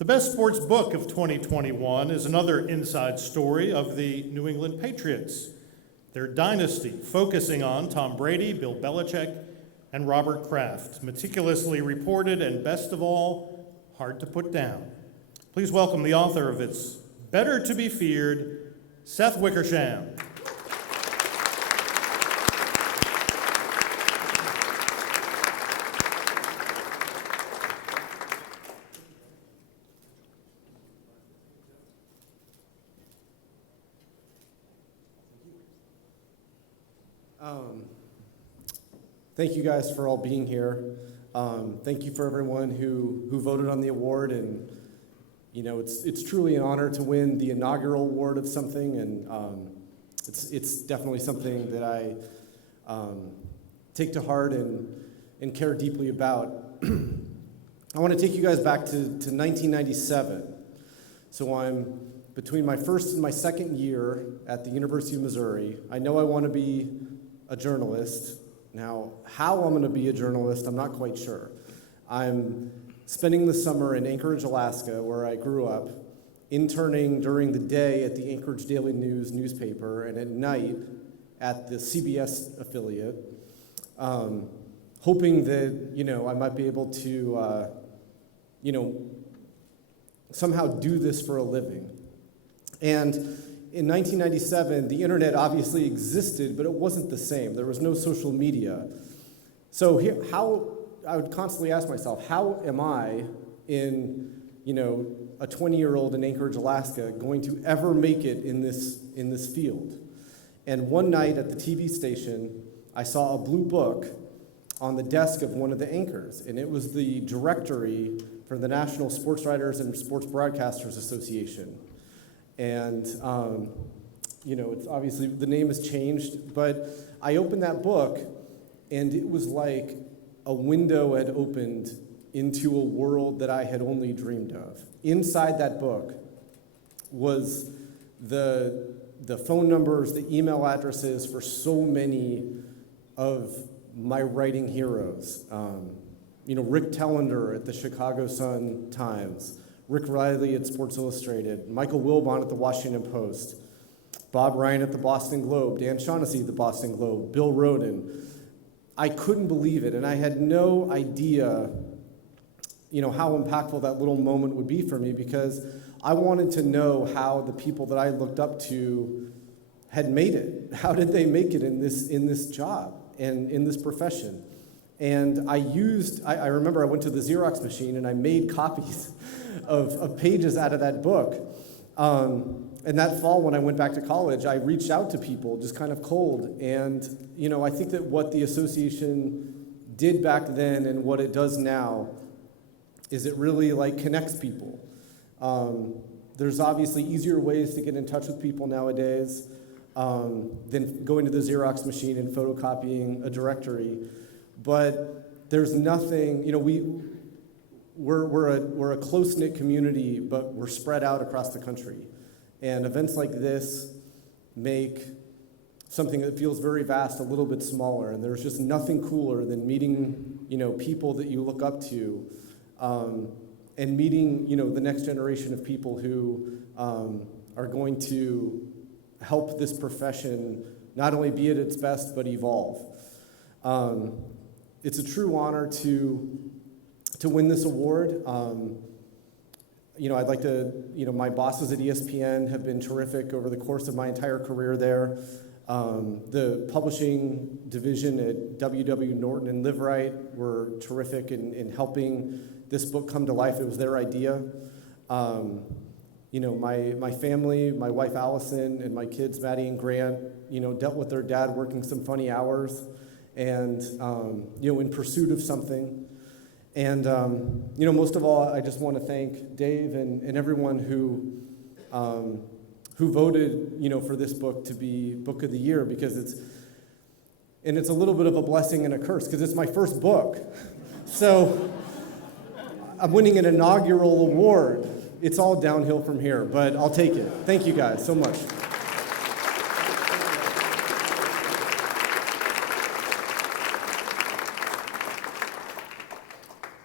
The best sports book of 2021 is another inside story of the New England Patriots, their dynasty, focusing on Tom Brady, Bill Belichick, and Robert Kraft. Meticulously reported and, best of all, hard to put down. Please welcome the author of It's Better to Be Feared, Seth Wickersham. Thank you guys for all being here. Thank you for everyone who voted on the award, and it's truly an honor to win the inaugural award of something, and it's definitely something that I take to heart and care deeply about. I want to take you guys back to 1997. So I'm between my first and my second year at the University of Missouri. I know I want to be a journalist. Now, how I'm going to be a journalist, I'm not quite sure. I'm spending the summer in Anchorage, Alaska, where I grew up, interning during the day at the Anchorage Daily News newspaper and at night at the CBS affiliate, hoping that, I might be able to, somehow do this for a living. And in 1997, the internet obviously existed, but it wasn't the same. There was no social media. So I would constantly ask myself, how am I in, a 20-year-old in Anchorage, Alaska, going to ever make it in this field? And one night at the TV station, I saw a blue book on the desk of one of the anchors, and it was the directory for the National Sports Writers and Sports Broadcasters Association. And, it's obviously, the name has changed, but I opened that book, and it was like a window had opened into a world that I had only dreamed of. Inside that book was the phone numbers, the email addresses for so many of my writing heroes. Rick Tellender at the Chicago Sun-Times, Rick Riley at Sports Illustrated, Michael Wilbon at the Washington Post, Bob Ryan at the Boston Globe, Dan Shaughnessy at the Boston Globe, Bill Roden. I couldn't believe it, and I had no idea, how impactful that little moment would be for me, because I wanted to know how the people that I looked up to had made it. How did they make it in this job and in this profession? And I remember I went to the Xerox machine and I made copies of pages out of that book. And that fall, when I went back to college, I reached out to people just kind of cold. And, I think that what the association did back then and what it does now is it really connects people. There's obviously easier ways to get in touch with people nowadays than going to the Xerox machine and photocopying a directory. But there's nothing, we're a close-knit community, but we're spread out across the country. And events like this make something that feels very vast a little bit smaller. And there's just nothing cooler than meeting, people that you look up to, and meeting, the next generation of people who are going to help this profession not only be at its best, but evolve. It's a true honor to win this award. I'd like to, my bosses at ESPN have been terrific over the course of my entire career there. The publishing division at W.W. Norton and Live Right were terrific in helping this book come to life. It was their idea. My family, my wife Allison, and my kids Maddie and Grant, dealt with their dad working some funny hours and, in pursuit of something. And, most of all, I just want to thank Dave and everyone who voted, for this book to be Book of the Year, because it's a little bit of a blessing and a curse, because it's my first book. So I'm winning an inaugural award. It's all downhill from here, but I'll take it. Thank you guys so much.